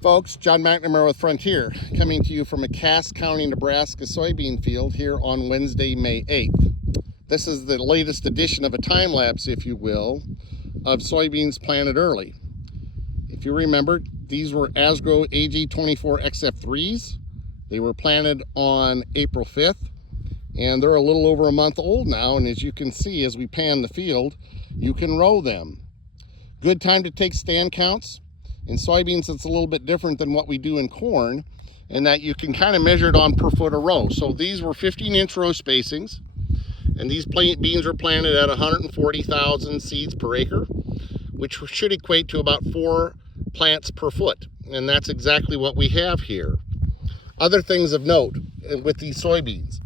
Folks, John McNamara with Frontier, coming to you from a Cass County, Nebraska soybean field here on Wednesday, May 8th. This is the latest edition of a time-lapse, if you will, of soybeans planted early. If you remember, these were Asgrow AG24 XF3s. They were planted on April 5th, and they're a little over a month old now, and as you can see, as we pan the field, you can row them. Good time to take stand counts. In soybeans, it's a little bit different than what we do in corn, in that you can kind of measure it on per foot a row. So these were 15-inch row spacings, and these beans were planted at 140,000 seeds per acre, which should equate to about 4 plants per foot, and that's exactly what we have here. Other things of note with these soybeans,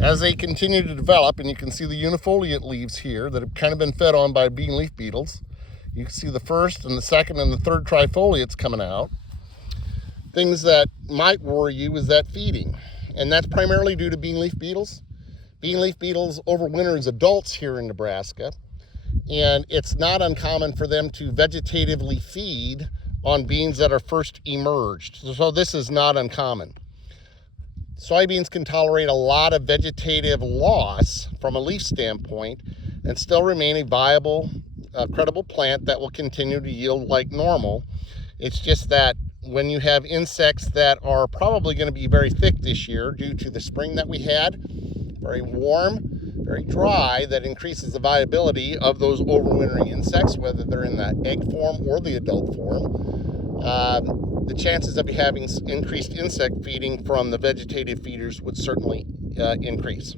as they continue to develop, and you can see the unifoliate leaves here that have kind of been fed on by bean leaf beetles. You can see the first and the second and the third trifoliates coming out. Things that might worry you is that feeding, and that's primarily due to bean leaf beetles. Bean leaf beetles overwinter as adults here in Nebraska, and it's not uncommon for them to vegetatively feed on beans that are first emerged. So this is not uncommon. Soybeans can tolerate a lot of vegetative loss from a leaf standpoint and still remain a viable, credible plant that will continue to yield like normal. It's just that when you have insects that are probably going to be very thick this year due to the spring that we had, very warm, very dry, that increases the viability of those overwintering insects, whether they're in the egg form or the adult form. The chances of you having increased insect feeding from the vegetative feeders would certainly increase.